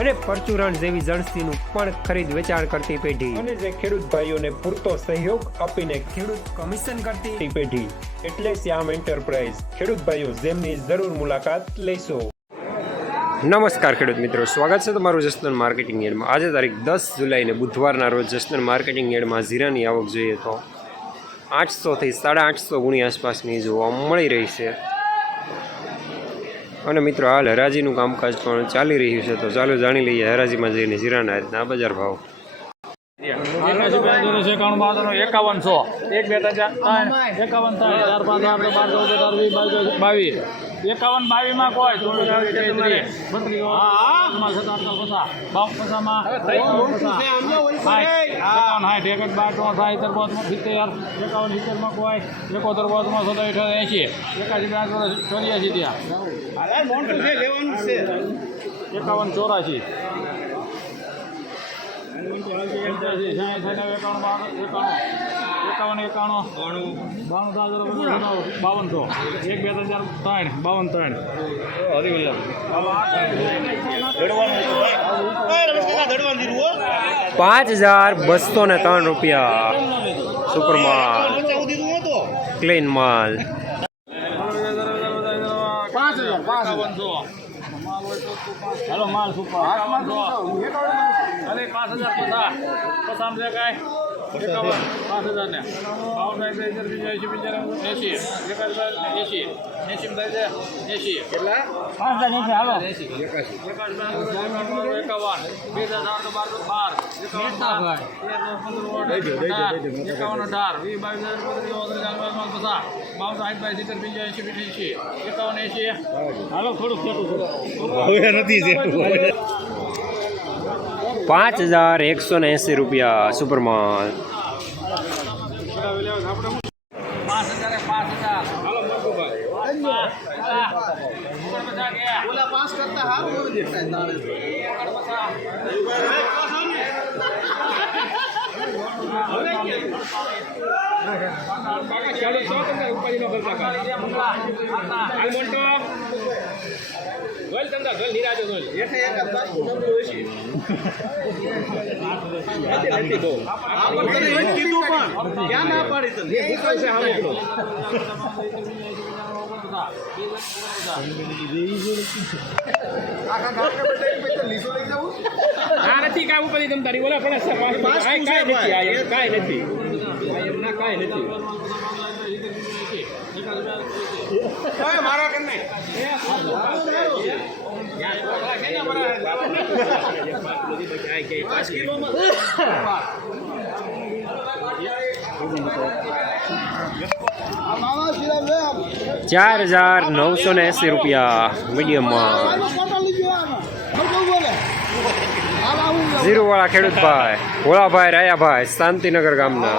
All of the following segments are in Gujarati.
અને પરચુરણ જેવી જણસીનું પણ ખરીદ વેચાણ કરતી પેઢી. અને જે ખેડૂત ભાઈઓને પૂરતો સહયોગ આપીને ખેડૂત કમિશન કરતી પેઢી. એટલે શ્યામ એન્ટરપ્રાઇઝ. ખેડૂત ભાઈઓ જેમની જરૂર મુલાકાત લેશો. નમસ્કાર ખેડૂત મિત્રો સ્વાગત છે તમારું જસનન માર્કેટિંગ યાર્ડમાં. આજે તારીખ દસ જુલાઈને બુધવારના રોજ જસનન માર્કેટિંગ યાર્ડમાં જીરાની આવક જોઈએ તો આઠસોથી સાડા આઠસો ગુણી આસપાસની જોવા મળી રહી છે. અને મિત્રો હાલ હરાજીનું કામકાજ પણ ચાલી રહ્યું છે તો ચાલો જાણી લઈએ હરાજીમાં જઈને જીરાના આજના બજાર ભાવ એકાવનસો એક બે એકાવન ત્રણ એકાવન બાવીસમાં કોઈ સાઠ એકઠ બાર ત્રણ સિત્તેર એકાવન કોઈ એકોતેર બોતમાં સત્તર ચોર્યાસી ત્યાં એકાવન ચોરાશી. સાઠ એકાણું બાણું બાણું બાવનસો. એક બે ત્રણ ચાર ત્રણ. બાવન ત્રણ. પાંચ હજાર બસો ને ત્રણ રૂપિયા. સુપર માલ. ક્લીન માલ પાંચ હજાર પાંચ એકાવનસો હાલો માલ સુપર. અરે પાંચ હજાર પચાસ. પચાસ કાંઈ. એકાવન પાંચ હજાર ને બાવન સાઠ ત્રેસઠ બીજા એસી પંચાણું એસી એસી એસી છે એસી કેટલા? પાંચ હજાર એસી હાલો. એકાશી એકાવન. બે હજાર ચાર તો બાર. એકાવન અઢાર. વીસ બાવીસ હજાર પચીસ ઓગણીસ હજાર પચાસ બાવન સાઠ બાવીસ સિત્તેર એસી બીજા એસી એકાવન એસી હાલો થોડુંક છેટું પાંચ હજાર એકસો ને એંસી રૂપિયા હજાર પાંચ હજાર હાલો પણ ઓલા પાંચ કરતા હારું આ નથી કાંઈ પછી તમ તારી બોલા પણ. કાંઈ નથી કાંઈ નથી. ના કાંઈ નથી. ચાર હજાર નવસો ને એસી રૂપિયા મીડિયમમાં. ઝીરો વાળા ખેડૂતભાઈ ભોળાભાઈ રાયાભાઈ શાંતિનગર ગામના.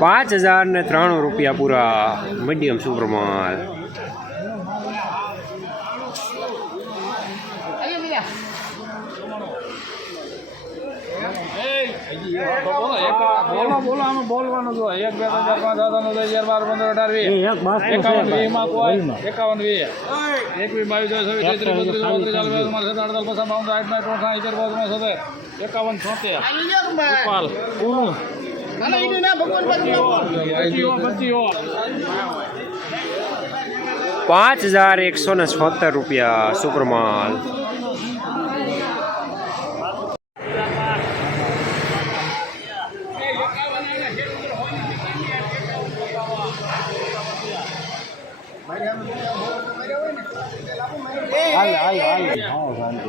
પાંચ બાણું ત્રાણું હજાર ને ત્રાણું રૂપિયા પૂરા મીડિયમ સુપર માલ તો બોલવાનું એક બે ત્રણ પાંચ સાત નવ દસ અગિયાર અઢાર એકાવન વીસ કોઈ એકાવન વીસ એકવીસ બાવીસ ચોવીસ એકાવન છોતેર પાંચ હજાર એકસો ને છોતેર રૂપિયા સુપરમાલ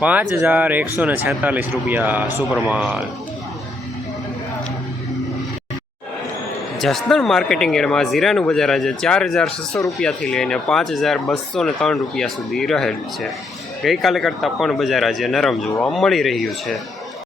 પાંચ હજાર એકસો ને છેતાલીસ રૂપિયા સુપરમાલ જસદણ માર્કેટિંગ એડમાં જીરાનું બજાર આજે ચાર હજાર છસો રૂપિયાથી લઈને પાંચ હજાર બસો ને ત્રણ રૂપિયા સુધી રહેલું છે. ગઈકાલે કરતાં પણ બજાર આજે નરમ જોવા મળી રહ્યું છે.